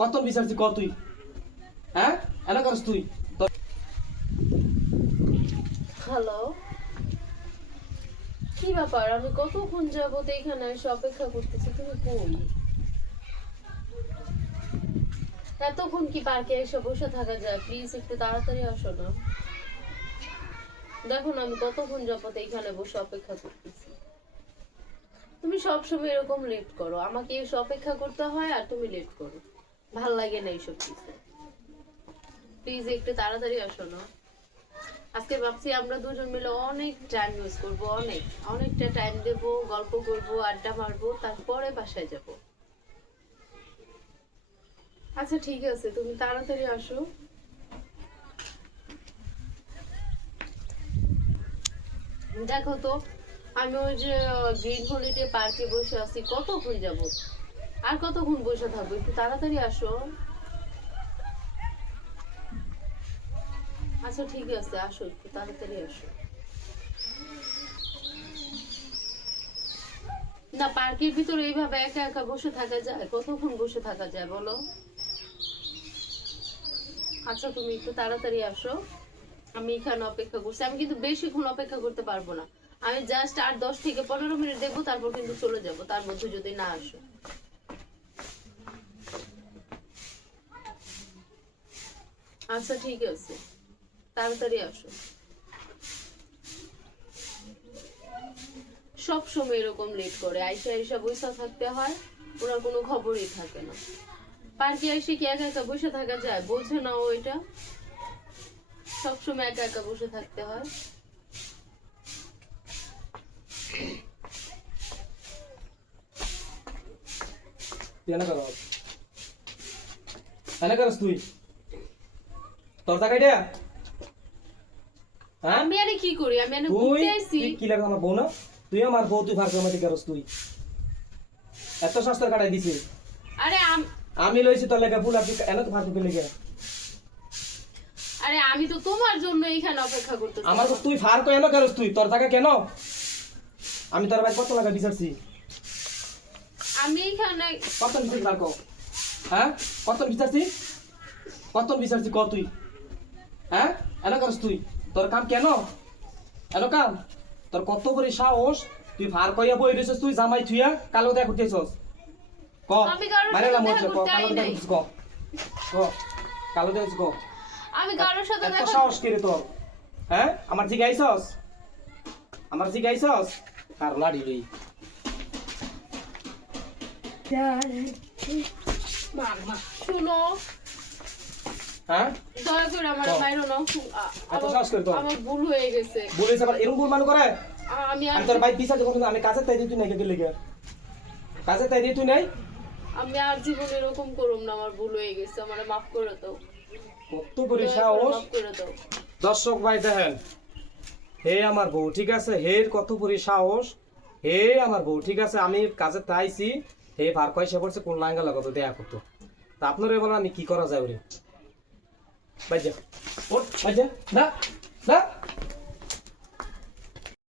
কত বিচারছি ক তুই হ্যাঁ এনা করস তুই হ্যালো, কি ব্যাপার? আমি কতক্ষণ যাবত এখানে এসে অপেক্ষা করতেছি, তুমি কই? এতক্ষণ কি পার্কে এসে বসে থাকা যায়? প্লিজ একটু তাড়াতাড়ি আসো না। দেখো না আমি কতক্ষণ যাবত এখানে বসে অপেক্ষা করতেছি। তুমি সবসময় এরকম লেট করো, আমাকে এসে অপেক্ষা করতে হয় আর তুমি লেট করো। ভাল লাগে না এইসব কিছু। প্লিজ একটু তাড়াতাড়ি আসো না। আজকে ভাবছি আমরা দুজন মিলে অনেক টাইম ইউজ করবো, অনেকটা টাইম দেব, গল্প করব, আড্ডা মারবো, তারপরে বাসায় যাব। আচ্ছা ঠিক আছে, তুমি তাড়াতাড়ি আসো। দেখো তো আমি ওই যে গ্রিন হলিডে পার্কে বসে আছি, কতক্ষণ যাব আর কতক্ষণ বসে থাকবো? একটু তাড়াতাড়ি আসো। আচ্ছা ঠিক আছে, আসো একটু তাড়াতাড়ি আসো। না পার্কের ভিতরে এইভাবে একা একা বসে থাকা যায়? কতক্ষণ বসে থাকা যায় বলো? আচ্ছা তুমি একটু তাড়াতাড়ি আসো, আমি এখানে অপেক্ষা করছি। আমি কিন্তু বেশিক্ষণ অপেক্ষা করতে পারবো না, আমি জাস্ট আর 10 থেকে 15 মিনিট দেখবো, তারপর কিন্তু চলে যাব, তার মধ্যে যদি না আসো। আচ্ছা ঠিক আছে, তাড়াতাড়ি আসো। সব সময় এরকম লেট করে, আইসা আইসা বসে থাকতে হয়, ওনার কোনো খবরই থাকে না। পার্কে এসে কি একা একা বসে থাকা যায়? বোঝে না ও এটা, সবসময় একা একা বসে থাকতে হয়। তুই এনা কর এনা করস তুই তোর টাকা দেয়া হ্যাঁ আমি আরে কি করি? আমি এনে তুই ঘুরতে আইছি। তুই কি লাগে আমার বউ না? তুই আমার বউ, তুই ফারকা মাটি করস তুই এত শাস্ত্র কাটাই দিছিস। আরে আমি লইছি তোর লাগা ফুল, আর তুই এনা তো ফারকা পেলে গেল। আরে আমি তো তোমার জন্য এখানে অপেক্ষা করতেছি। আমার তো তুই ফারকা এনা করস তুই, তোর টাকা কেন? আমি তোর ভাই কত লাগা বিচারছি? আমি এখানে কত বিচারছি ফারকা? হ্যাঁ কত বিচারছি? কত বিচারছি ক তুই হ্যাঁ এনা করস তুই? তোর কাম কেন এনো কাম? তোর কত বড় সাহস, তুই ফার কইয়া বই রইছস, তুই জামাই থুইয়া কালো দেখা করতেছস? ক আমি কারোর মারে সাথে না দেখা মরছে, ক করতে কালো আই দেখা নাই। করতেছস? ক কালো দেখা ক আমি কারোর সাথে এত দেখা সাহস কে রে তোর? হ্যাঁ আমার জিগাইছস? আমার জিগাইছস? আর লাড়ি লই শুনো, হ্যাঁ দয়া করে আমার মাইরো না। এত সাহস করে তোর? আমার ভুল হয়ে গেছে। বলিস আবার এরকম ভুল মানু করে? আমি আর আমি তোর ভাই পিছা যখন আমি কাজে তাই দিই, তুই নাই কে লেগে কাজে তাই দিই তুই নাই? আমি আর জীবনে এরকম করব না, আমার ভুল হয়ে গেছে, আমারে মাফ করে দাও। কত বড় দয়া করে সাহস! মাফ করে দাও। দর্শক ভাই দেখেন, হে আমার বউ, ঠিক আছে, হের কত বড় সাহস, হে আমার বউ, ঠিক আছে, আমি কাজে তাইছি, হে ভার পয়সা পড়ছে কোন লাঙ্গা লাগাত দেয়া করতো, তা আপনারা বলেন আমি কি করা যায় ওরে? বাইজা ওঠ বাইজা না না